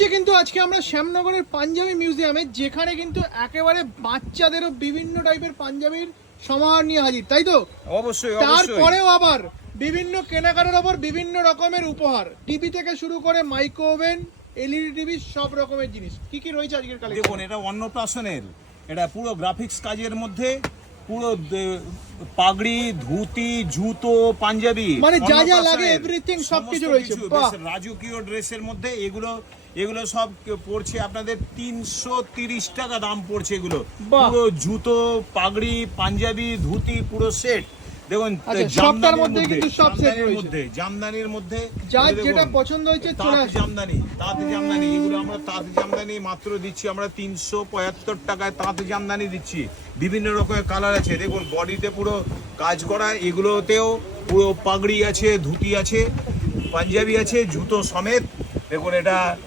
এসছি কিন্তু আজকে আমরা শ্যামনগরের পাঞ্জাবি মিউজিয়ামে, যেখানে কিন্তু একেবারে বাচ্চাদেরও বিভিন্ন টাইপের পাঞ্জাবির সমাহার নিয়ে হাজির, তাই তো? অবশ্যই। তারপরেও আবার বিভিন্ন কেনাকাটার ওপর বিভিন্ন রকমের উপহার, টিভি থেকে শুরু করে মাইক্রো ওভেন, এলইডি টিভি, সব রকমের জিনিস। কি কি রয়েছে আজকের কালেকশন? দেখুন, এটা অন্নপ্রাশনের, এটা পুরো গ্রাফিক্স কাজের মধ্যে, পুরো পাগড়ি, ধুতি, জুতো, পাঞ্জাবি, মানে যা যা লাগে এভরিথিং সবকিছু রয়েছে। বাহ, রাজকীয় ড্রেসের মধ্যে এগুলো সব পড়ছে আপনাদের 330 টাকা দাম পড়ছে এগুলো। পুরো জুতো, পাগড়ি, পাঞ্জাবি, ধুতি, পুরো সেট। দেখুন, সবটার মধ্যে কিন্তু সব সেট রয়েছে। জামদানির মধ্যে যার যেটা পছন্দ হয়েছে চলে আসুন। তাঁত জামদানি, এগুলো আমরা তাঁত জামদানি মাত্র দিচ্ছি আমরা 375 টাকায় তাঁত জামদানি দিচ্ছি। বিভিন্ন রকমের কালার আছে, দেখুন বডিতে পুরো কাজ করা, এগুলোতেও পুরো পাগড়ি আছে, ধুতি আছে, পাঞ্জাবি আছে, জুতো সমেত। দেখুন, এটা